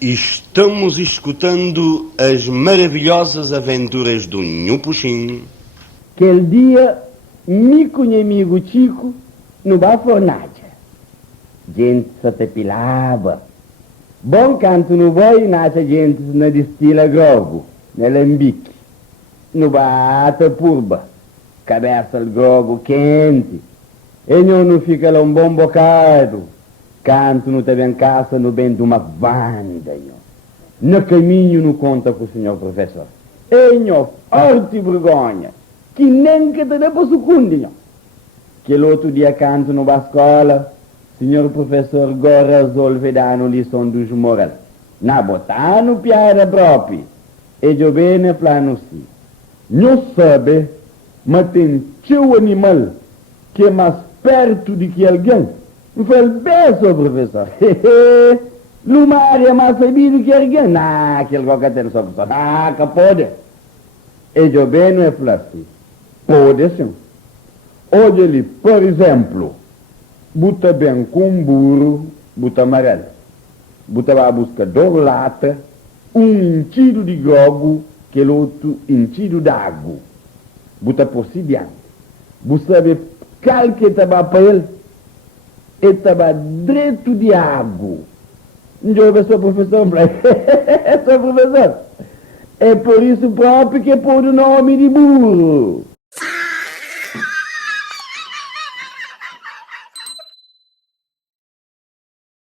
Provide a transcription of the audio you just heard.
Estamos escutando as maravilhosas aventuras do Nhupuxim. Aquele dia, mico e amigo Chico, no bafornagem. Gente se tapilava. Bom canto no boi, nasce gente na destila grogo, na lambique. No bata purba, cabeça de grogo quente. E não fica lá um bom bocado. Canto no também caça no bem de uma banda. No caminho não conta com o senhor professor. E forte vergonha. Que nem que te dê para o segundo. Que outro dia canto numa escola, senhor professor agora resolve dar a lição dos moral. Na botar no piada própria. E eu bem plano sim. Não sabe, mas tem teu animal que é mais perto de que alguém. Não foi bem, senhor professor. Numa área mais sabido que alguém. Não, aquele qualquer tem só professor. Ah, que pode. E eu bem não é fácil. Pode sim. Hoje ele, por exemplo, bota bem com um burro, bota amarelo. Bota lá a busca de lata, enchido de grogo, que o outro enchido de água. Bota por si diante. Você sabe qual que estava para ele? Ele estava direito de água. Não ouve seu professor, seu professor. É por isso próprio que pôr o nome de burro.